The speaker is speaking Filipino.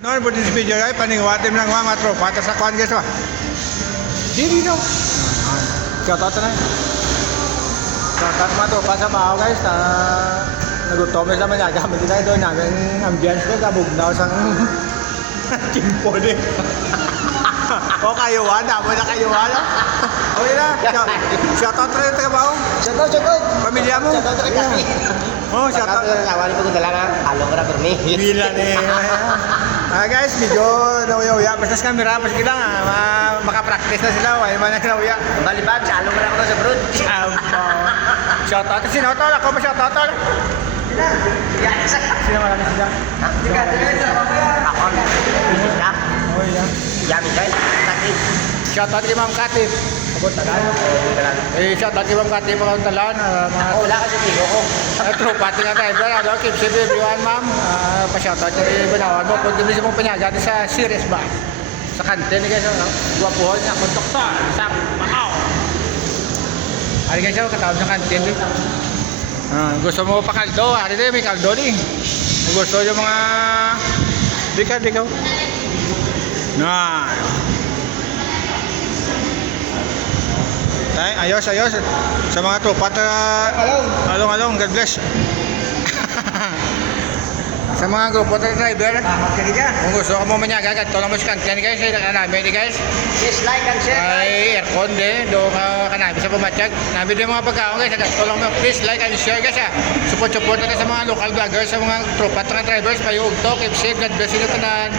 Noon po this video ay paningwatim lang mga tropa sa kuan guys ba. Dili no. Shoutout na. Shoutout mga tropa sa mga guys na nagutom sa mga gamit nila doon namin ambience ko kabugnaw sang kimpo din. O kayuan, damo na kayuan. Okay na. Shoutout rin trabaho. Shoutout. Pamilya mo. Shoutout rin kami. Oh, shoutout. Awali ko dala na. Halong ra permi. Bila ni. Guys, medyo nauya-uya. Basta sa camera, pas kita makapractice na sila. Wala man na nauya. Balibag, halong ra ko sa brood. Shoutout. Sino to? Ako ba shoutout to? Sino marami sila? Ako na. Oh, yeah. Yami guys. Sakit. Shoutout kay Ma'am Katip. Abot talan. Shoutout kay Ma'am Katip mga talan. Wala kasi tigo ko. Tropa tingnan tayo. Hello, keep safe everyone, ma'am. Pa-shoutout kay Banawan mo. Pwede din siya mong pinyagan sa series ba? Sa kante ni guys. Guwapuhon niya. Kontakta. Sa maaw. Hari guys, katawag sa kante. Gusto mo pa kaldo? Hari din, may kaldo din. Gusto yung mga... Dikaw. Nah. Ay, ayos. Sa mga tropa along, God bless. Sa mga grupo na driver, kung gusto ka mo manyaga, ganito lang mo sa kantiyan guys, ay namin guys. Please like and share. Ay, aircon din, doon ka namin sa pumatsyag. Namin din mga pagkaon guys, ganito lang mo. Please like and share guys ha. Support na sa mga local vloggers, sa mga tropa na drivers, payo ugto, keep safe, God bless you na tanan.